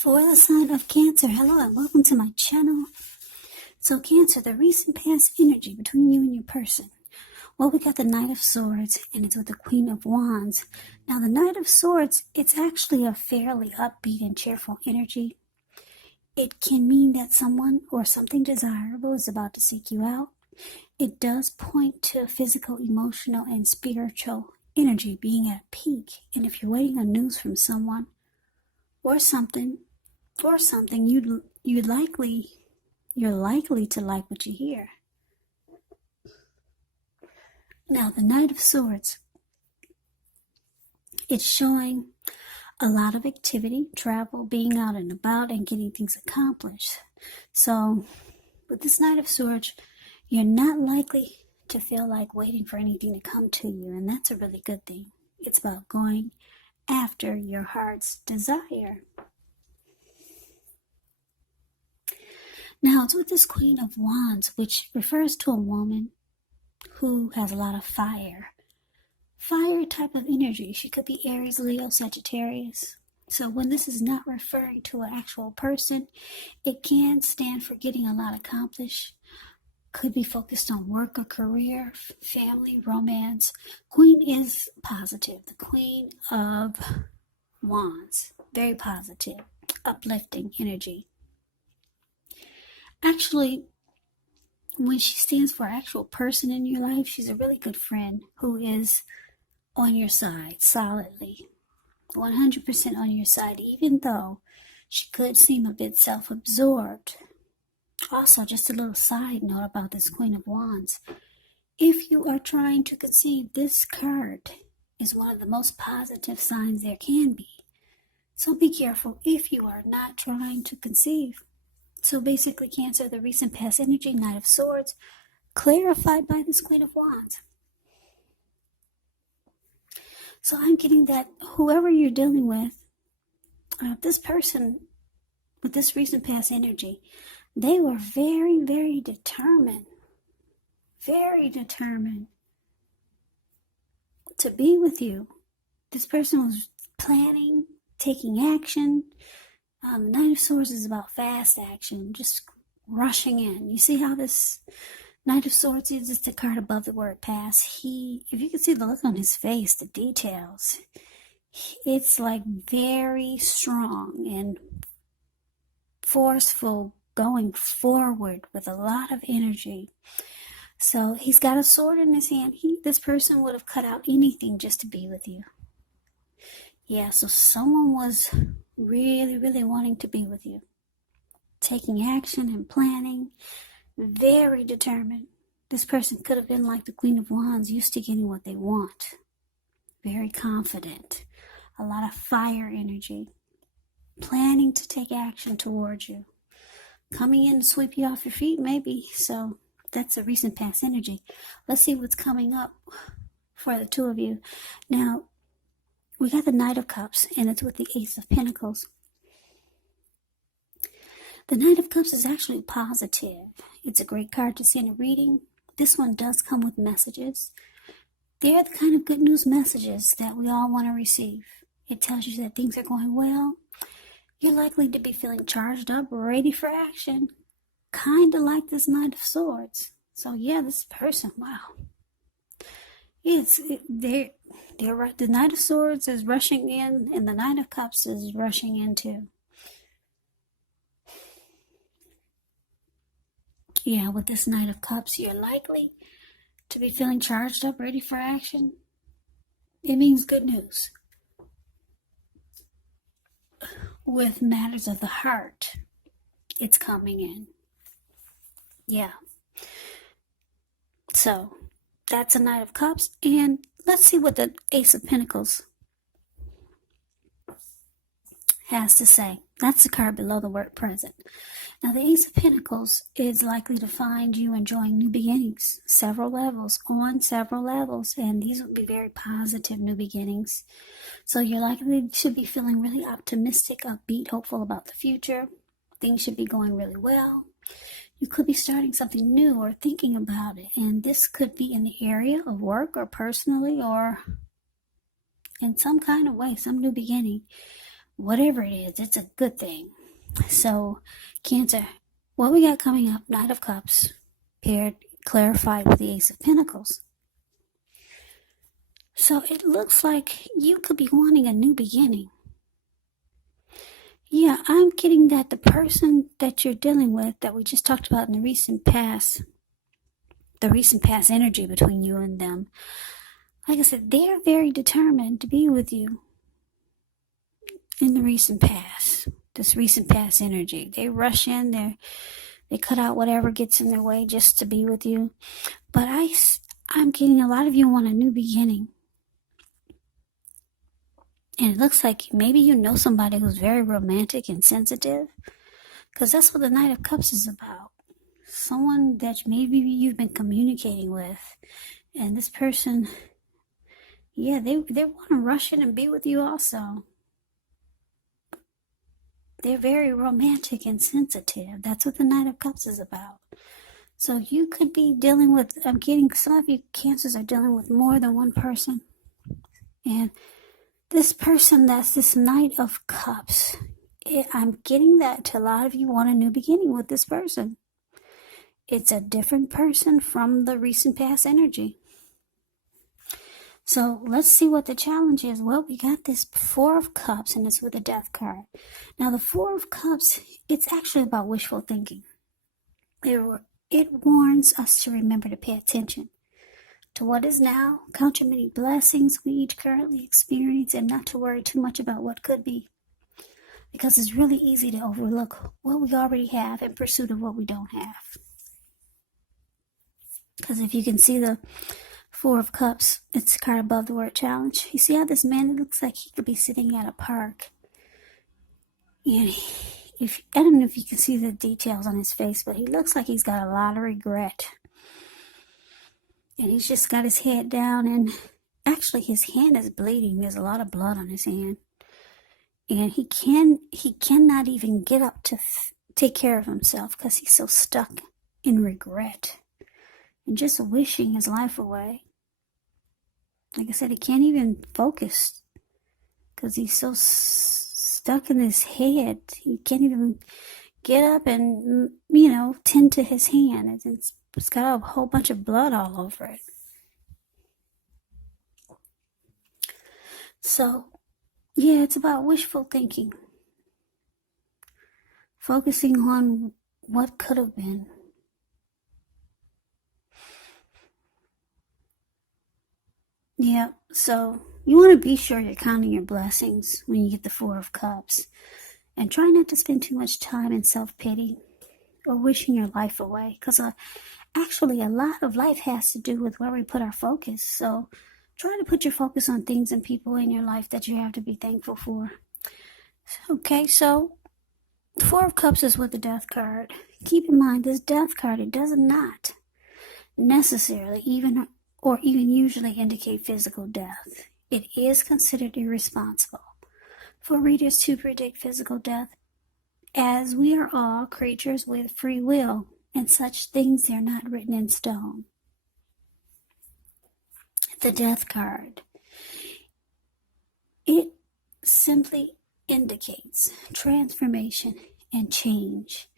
For the sign of Cancer, hello and welcome to my channel. So Cancer, the recent past energy between you and your person. Well, we got the Knight of Swords and it's with the Queen of Wands. Now the Knight of Swords, it's actually a fairly upbeat and cheerful energy. It can mean that someone or something desirable is about to seek you out. It does point to physical, emotional, and spiritual energy being at peak. And if you're waiting on news from someone or something, you're likely to like what you hear. Now the Knight of Swords, it's showing a lot of activity, travel, being out and about, and getting things accomplished. So with this Knight of Swords, you're not likely to feel like waiting for anything to come to you, and that's a really good thing. It's about going after your heart's desire. Now, it's with this Queen of Wands, which refers to a woman who has a lot of fire. Fire type of energy. She could be Aries, Leo, Sagittarius. So when this is not referring to an actual person, it can stand for getting a lot accomplished. Could be focused on work or career, family, romance. Queen is positive. The Queen of Wands. Very positive, uplifting energy. Actually, when she stands for an actual person in your life, she's a really good friend who is on your side solidly, 100% on your side, even though she could seem a bit self-absorbed. Also, just a little side note about this Queen of Wands. If you are trying to conceive, this card is one of the most positive signs there can be. So be careful if you are not trying to conceive. So basically, Cancer, the recent past energy, Knight of Swords, clarified by this Queen of Wands. So I'm getting that whoever you're dealing with, this person with this recent past energy, they were very, very determined to be with you. This person was planning, taking action. The Knight of Swords is about fast action, just rushing in. You see how this Knight of Swords is just the card above the word pass. If you can see the look on his face, the details, it's like very strong and forceful, going forward with a lot of energy. So he's got a sword in his hand. This person would have cut out anything just to be with you. Yeah, so someone was really, really wanting to be with you. Taking action and planning. Very determined. This person could have been like the Queen of Wands, used to getting what they want. Very confident. A lot of fire energy. Planning to take action towards you. Coming in to sweep you off your feet, maybe. So that's a recent past energy. Let's see what's coming up for the two of you. Now, we got the Knight of Cups, and it's with the Ace of Pentacles. The Knight of Cups is actually positive. It's a great card to see in a reading. This one does come with messages. They're the kind of good news messages that we all want to receive. It tells you that things are going well. You're likely to be feeling charged up, ready for action. Kind of like this Knight of Swords. So yeah, this person, wow. They're right. The Knight of Swords is rushing in, and the Knight of Cups is rushing in too. Yeah, with this Knight of Cups, you're likely to be feeling charged up, ready for action. It means good news. With matters of the heart, it's coming in. Yeah. So, that's a Knight of Cups, and let's see what the Ace of Pentacles has to say. That's the card below the word present. Now, the Ace of Pentacles is likely to find you enjoying new beginnings, on several levels, and these will be very positive new beginnings. So you're likely to be feeling really optimistic, upbeat, hopeful about the future. Things should be going really well. You could be starting something new or thinking about it, and this could be in the area of work or personally or in some kind of way, some new beginning. whatever it is, it's a good thing. So, Cancer, what we got coming up, Knight of Cups, paired, clarified with the Ace of Pentacles. So it looks like you could be wanting a new beginning. Yeah, I'm getting that the person that you're dealing with, that we just talked about in the recent past energy between you and them, like I said, they're very determined to be with you in the recent past. This recent past energy. They rush in, they cut out whatever gets in their way just to be with you. But I'm getting a lot of you want a new beginning. And it looks like maybe you know somebody who's very romantic and sensitive. Because that's what the Knight of Cups is about. Someone that maybe you've been communicating with. And this person, yeah, they want to rush in and be with you also. They're very romantic and sensitive. That's what the Knight of Cups is about. So you could be dealing with, I'm getting some of you Cancers are dealing with more than one person. And this person, that's this Knight of Cups, I'm getting that to a lot of you want a new beginning with this person. It's a different person from the recent past energy. So let's see what the challenge is. Well, we got this Four of Cups, and it's with a Death card. Now, the Four of Cups, it's actually about wishful thinking. It warns us to remember to pay attention to what is now, count your many blessings we each currently experience, and not to worry too much about what could be. Because it's really easy to overlook what we already have in pursuit of what we don't have. Because if you can see the Four of Cups, it's a card above the word challenge. You see how this man, it looks like he could be sitting at a park. And I don't know if you can see the details on his face, but he looks like he's got a lot of regret. And he's just got his head down, and actually his hand is bleeding. There's a lot of blood on his hand. And he cannot even get up to take care of himself because he's so stuck in regret and just wishing his life away. Like I said, he can't even focus because he's so stuck in his head. He can't even get up and, tend to his hand. It's got a whole bunch of blood all over it. So, yeah, it's about wishful thinking. Focusing on what could have been. Yeah, so you want to be sure you're counting your blessings when you get the Four of Cups. And try not to spend too much time in self-pity or wishing your life away. Because actually, a lot of life has to do with where we put our focus. So try to put your focus on things and people in your life that you have to be thankful for. Okay, so the Four of Cups is with the Death card. Keep in mind, this Death card, it does not necessarily even usually indicate physical death. It is considered irresponsible for readers to predict physical death, as we are all creatures with free will, and such things are not written in stone. The Death card, it simply indicates transformation and change.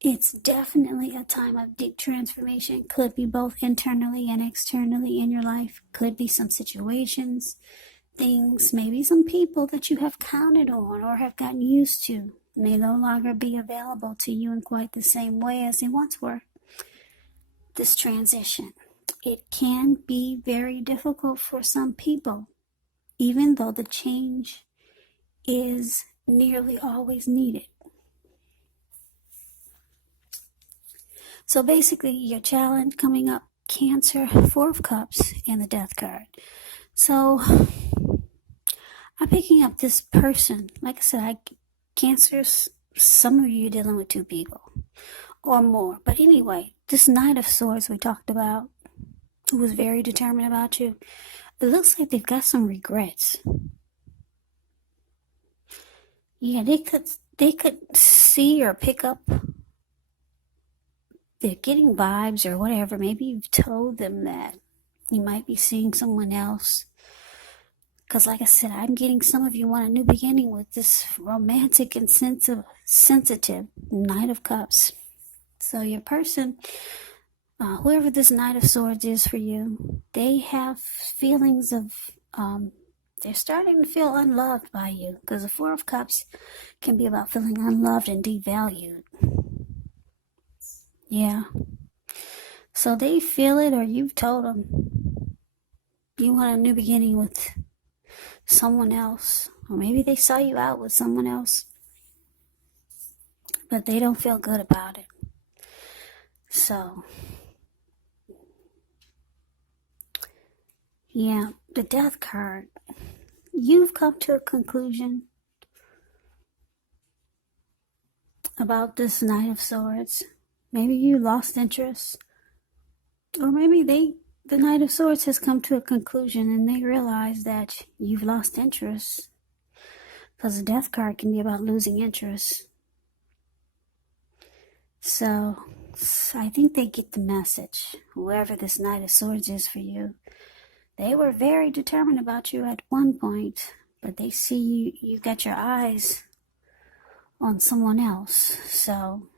It's definitely a time of deep transformation. Could be both internally and externally in your life. Could be some situations, things, maybe some people that you have counted on or have gotten used to may no longer be available to you in quite the same way as they once were. This transition, it can be very difficult for some people, even though the change is nearly always needed. So basically, your challenge coming up, Cancer, Four of Cups, and the Death card. So I'm picking up this person. Like I said, Cancers, some of you are dealing with two people or more. But anyway, this Knight of Swords we talked about, who was very determined about you, it looks like they've got some regrets. Yeah, they could see or pick up, they're getting vibes or whatever. Maybe you've told them that you might be seeing someone else. Because like I said, I'm getting some of you want a new beginning with this romantic and sensitive Knight of Cups. So your person, whoever this Knight of Swords is for you, they have feelings of, they're starting to feel unloved by you. Because the Four of Cups can be about feeling unloved and devalued. Yeah. So they feel it, or you've told them you want a new beginning with someone else. Or maybe they saw you out with someone else, but they don't feel good about it. So, yeah, the Death card. You've come to a conclusion about this Knight of Swords. Maybe you lost interest. Or maybe the Knight of Swords has come to a conclusion and they realize that you've lost interest. Because the Death card can be about losing interest. So, I think they get the message. Whoever this Knight of Swords is for you. They were very determined about you at one point. But they see you got your eyes on someone else. So,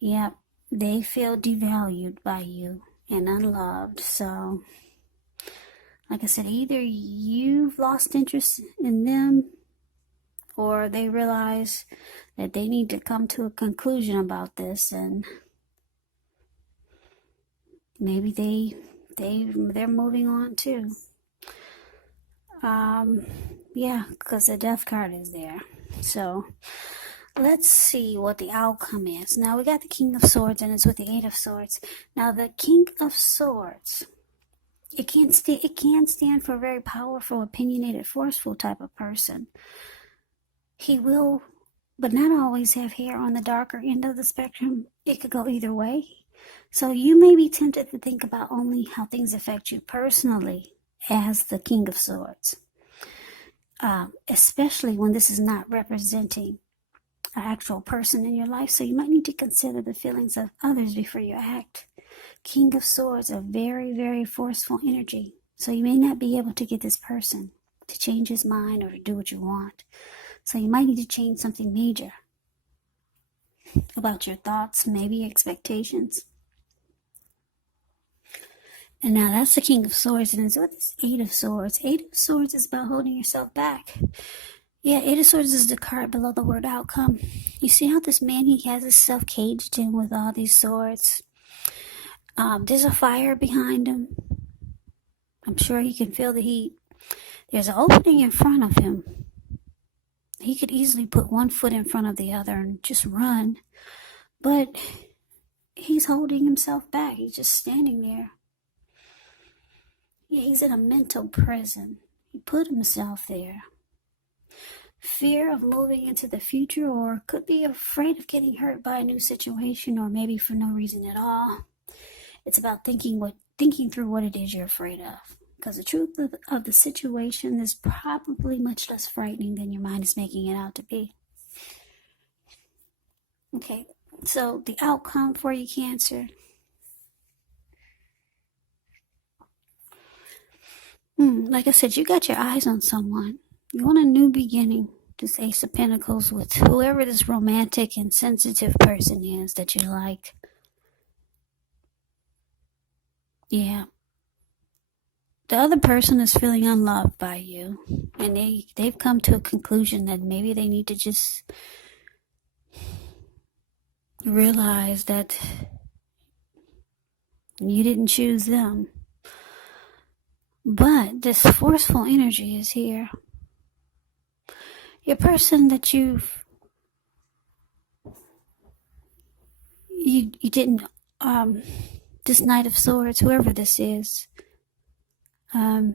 yeah, they feel devalued by you and unloved. So, like I said, either you've lost interest in them, or they realize that they need to come to a conclusion about this, and maybe they're moving on too. Yeah, because the Death card is there. So let's see what the outcome is. Now we got the King of Swords, and it's with the Eight of Swords. Now the King of Swords, it can stand for a very powerful, opinionated, forceful type of person. He will, but not always, have hair on the darker end of the spectrum. It could go either way. So you may be tempted to think about only how things affect you personally as the King of Swords, especially when this is not representing an actual person in your life. So you might need to consider the feelings of others before you act. King of Swords, a very, very forceful energy. So you may not be able to get this person to change his mind or to do what you want. So you might need to change something major about your thoughts, maybe expectations. And now that's the King of Swords, and it's with this Eight of Swords. Eight of Swords is about holding yourself back. Yeah, Eight of Swords is the card below the word outcome. You see how this man, he has himself caged in with all these swords. There's a fire behind him. I'm sure he can feel the heat. There's an opening in front of him. He could easily put one foot in front of the other and just run. But he's holding himself back. He's just standing there. Yeah, he's in a mental prison. He put himself there. Fear of moving into the future, or could be afraid of getting hurt by a new situation, or maybe for no reason at all. It's about thinking through what it is you're afraid of. Because the truth of the situation is probably much less frightening than your mind is making it out to be. Okay, so the outcome for you, Cancer. Like I said, you got your eyes on someone. You want a new beginning. This Ace of Pentacles with whoever this romantic and sensitive person is that you like. Yeah. The other person is feeling unloved by you, and they've come to a conclusion that maybe they need to just realize that you didn't choose them. But this forceful energy is here. Your person that you didn't, this Knight of Swords, whoever this is, like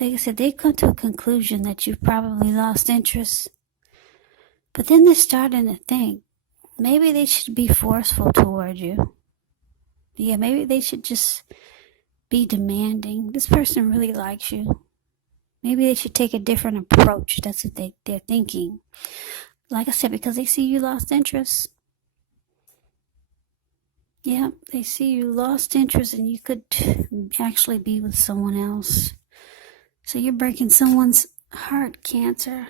I said, they've come to a conclusion that you've probably lost interest. But then they're starting to think, maybe they should be forceful toward you. Yeah, maybe they should just be demanding. This person really likes you. Maybe they should take a different approach. That's what they're thinking. Like I said, because they see you lost interest. Yeah, they see you lost interest and you could actually be with someone else. So you're breaking someone's heart, Cancer.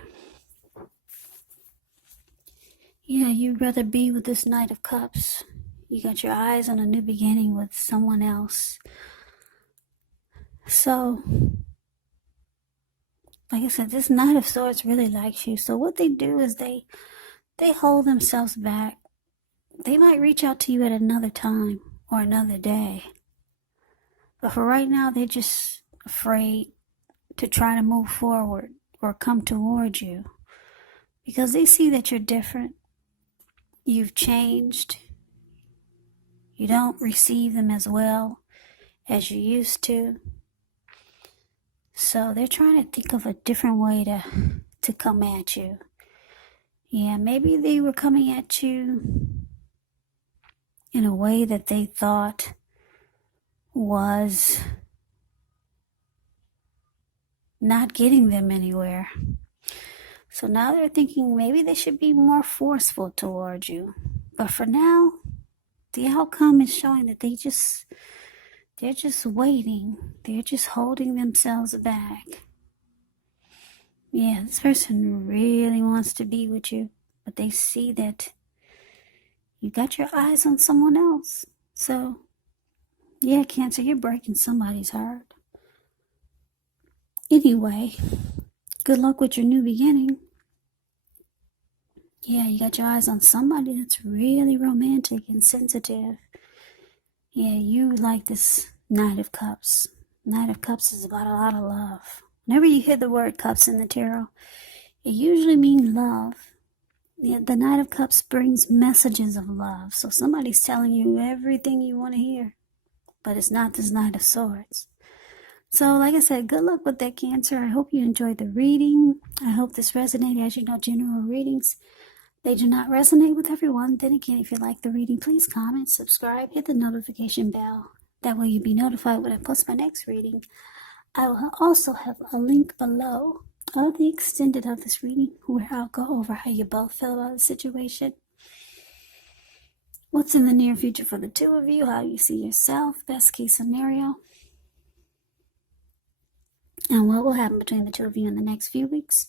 Yeah, you'd rather be with this Knight of Cups. You got your eyes on a new beginning with someone else. So, like I said, this Knight of Swords really likes you. So what they do is they hold themselves back. They might reach out to you at another time or another day. But for right now, they're just afraid to try to move forward or come towards you. Because they see that you're different. You've changed. You don't receive them as well as you used to. So they're trying to think of a different way to come at you. Yeah, maybe they were coming at you in a way that they thought was not getting them anywhere. So now they're thinking maybe they should be more forceful towards you. But for now, the outcome is showing that they're just waiting. They're just holding themselves back. Yeah, this person really wants to be with you, but they see that you got your eyes on someone else. So, yeah, Cancer, you're breaking somebody's heart. Anyway, good luck with your new beginning. Yeah, you got your eyes on somebody that's really romantic and sensitive. Yeah, you like this Knight of Cups. Knight of Cups is about a lot of love. Whenever you hear the word cups in the tarot, it usually means love. Yeah, the Knight of Cups brings messages of love. So somebody's telling you everything you want to hear. But it's not this Knight of Swords. So, like I said, good luck with that, Cancer. I hope you enjoyed the reading. I hope this resonated. As you know, general readings, they do not resonate with everyone. Then again, if you like the reading, please comment, subscribe, hit the notification bell. That way you'll be notified when I post my next reading. I will also have a link below of the extended of this reading where I'll go over how you both feel about the situation. What's in the near future for the two of you, how you see yourself, best case scenario, and what will happen between the two of you in the next few weeks.